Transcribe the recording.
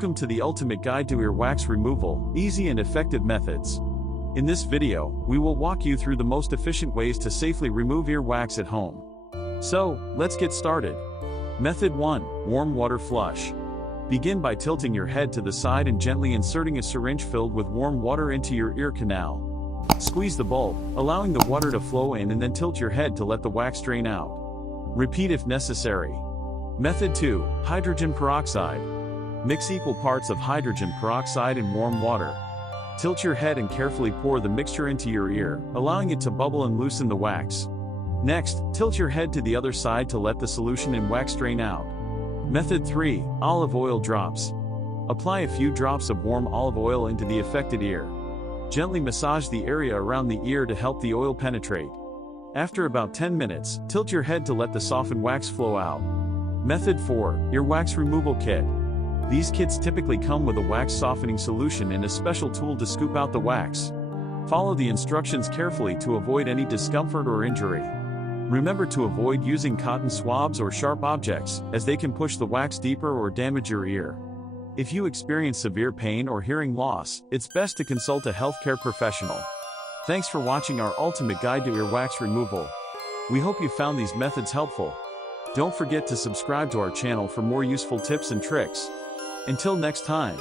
Welcome to the ultimate guide to earwax removal, easy and effective methods. In this video, we will walk you through the most efficient ways to safely remove earwax at home. So, let's get started. Method 1. Warm water flush. Begin by tilting your head to the side and gently inserting a syringe filled with warm water into your ear canal. Squeeze the bulb, allowing the water to flow in, and then tilt your head to let the wax drain out. Repeat if necessary. Method 2. Hydrogen peroxide. Mix equal parts of hydrogen peroxide and warm water. Tilt your head and carefully pour the mixture into your ear, allowing it to bubble and loosen the wax. Next, tilt your head to the other side to let the solution and wax drain out. Method 3. Olive oil drops. Apply a few drops of warm olive oil into the affected ear. Gently massage the area around the ear to help the oil penetrate. After about 10 minutes, tilt your head to let the softened wax flow out. Method 4. Earwax removal kit. These kits typically come with a wax softening solution and a special tool to scoop out the wax. Follow the instructions carefully to avoid any discomfort or injury. Remember to avoid using cotton swabs or sharp objects, as they can push the wax deeper or damage your ear. If you experience severe pain or hearing loss, it's best to consult a healthcare professional. Thanks for watching our ultimate guide to earwax removal. We hope you found these methods helpful. Don't forget to subscribe to our channel for more useful tips and tricks. Until next time.